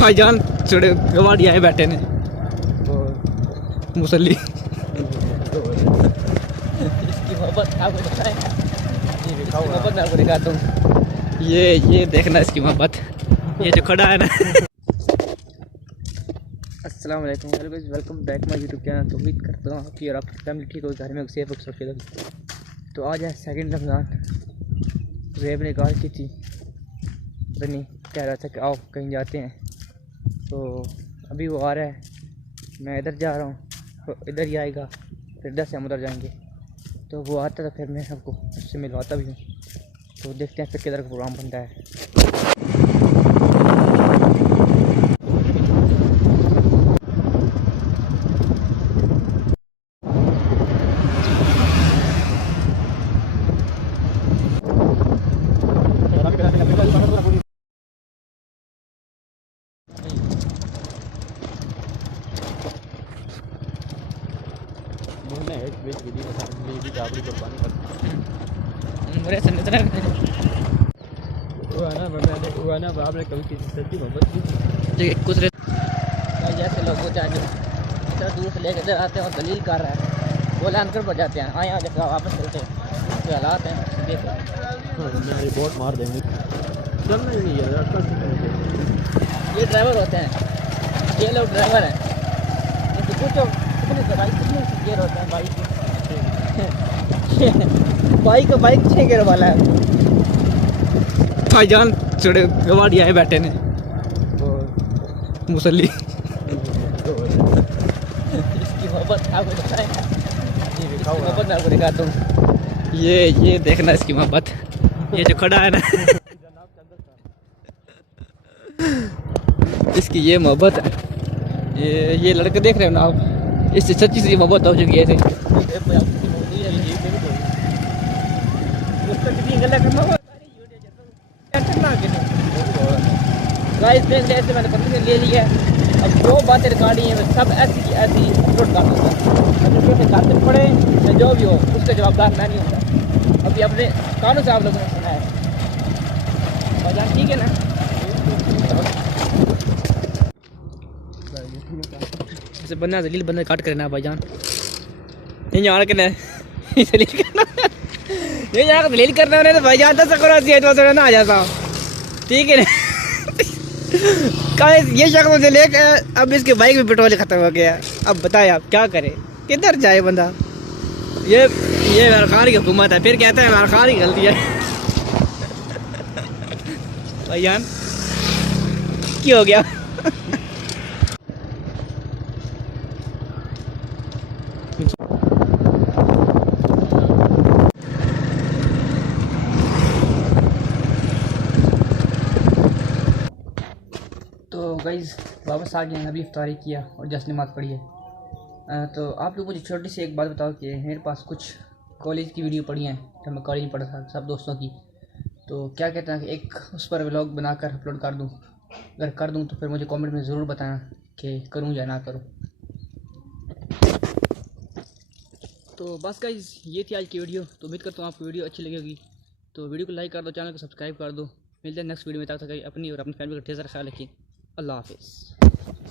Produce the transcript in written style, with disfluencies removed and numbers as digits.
भाईजान थोड़े गवाड़ी आए बैठे ने मुसल्ली इसकी मोहब्बत आपको बताएं, इसकी मोहब्बत मैं आपको दिखाता हूँ। ये देखना इसकी मोहब्बत, ये जो खड़ा है ना। अस्सलाम वालेकुम, hello guys, welcome back my YouTube channel. तो उम्मीद करता हूँ आपकी और आपकी फैमिली ठीक हो, घर में सेफ हो सुरक्षित। तो आज है सेकंड रमज़ान। ज़ेब ने कॉल की थी, पता नहीं कह रहा था कि आओ कहीं जाते हैं। तो अभी वो आ रहा है, मैं इधर जा रहा हूँ, तो इधर ही आएगा, फिर 10 से हम उधर जाएंगे। तो वो आता था, फिर मैं सबको उससे मिलवाता भी हूँ। तो देखते हैं फिर किधर का प्रोग्राम बनता है। जैसे लोग होते हैं जो दूर से लेकर इधर आते हैं और दलील कर रहा है, वो लान कर पड़ जाते हैं। आए जैसे वापस चलते हैं, तो हालात हैं देख। बोट मार देंगे, चलना ही नहीं ये ड्राइवर होते हैं, ये लोग ड्राइवर हैं। तो पूछो कितने गियर होते हैं बाइक बाइक बाइक 6 गियर वाला है। भाईजान थोड़े गवाड़ी आए बैठे ने मुसल्ली इसकी मोहब्बत आपको बताएं, इसकी मोहब्बत मैं आपको दिखाता हूँ। ये देखना इसकी मोहब्बत, ये जो खड़ा है ना। इसकी ये मोहब्बत है, ये लड़के देख रहे हो ना आप, इससे सच्ची सी मोहब्बत हो चुकी है इसे। ऐसे मैंने पत्नी ले लिया है। अब जो बातें रिकॉर्डिंग है मैं सब ऐसी की ऐसी अपलोड कर दूँगा। छोटे खाते पड़े या जो भी हो, उसका जवाबदार मैं नहीं होता। अभी अपने कानों से आप लोगों ने सुना है, भाईजान ठीक है ना। ऐसे बंदा जलील बंदा काट करे ना भाईजान, नहीं जान के ना जलील करना, नहीं जान दलील करना उन्हें। तो भाईजान 10 करोड़ ना आ जाता, ठीक है ना। ये शख्स मुझे लेकर, अब इसके बाइक में पेट्रोल खत्म हो गया। अब बताएं आप क्या करें, किधर जाए बंदा। ये इमरान खान की हुकूमत है, फिर कहता है इमरान खान की गलती है। भाईजान क्या हो गया। तो गाइज़ वापस आ गए हैं, अभी इफ्तारी किया और जश्न नमाज़ पढ़ी है। तो आप लोग मुझे छोटी सी एक बात बताओ कि मेरे पास कुछ कॉलेज की वीडियो पड़ी हैं जब मैं कॉलेज में पढ़ा था, सब दोस्तों की। तो क्या कहते हैं कि एक उस पर व्लॉग बनाकर अपलोड कर दूं? अगर कर दूं तो फिर मुझे कमेंट में ज़रूर बताना कि करूं या ना करूं। तो बस गाइज़ ये थी आज की वीडियो। तो उम्मीद करता हूँ आपको वीडियो अच्छी लगी होगी। तो वीडियो को लाइक कर दो, चैनल को सब्सक्राइब कर दो। मिलते हैं नेक्स्ट वीडियो में, तब तक अपनी और अपनी फैमिली का ढेर सारा ख्याल रखिए। अल्लाह हाफिज़।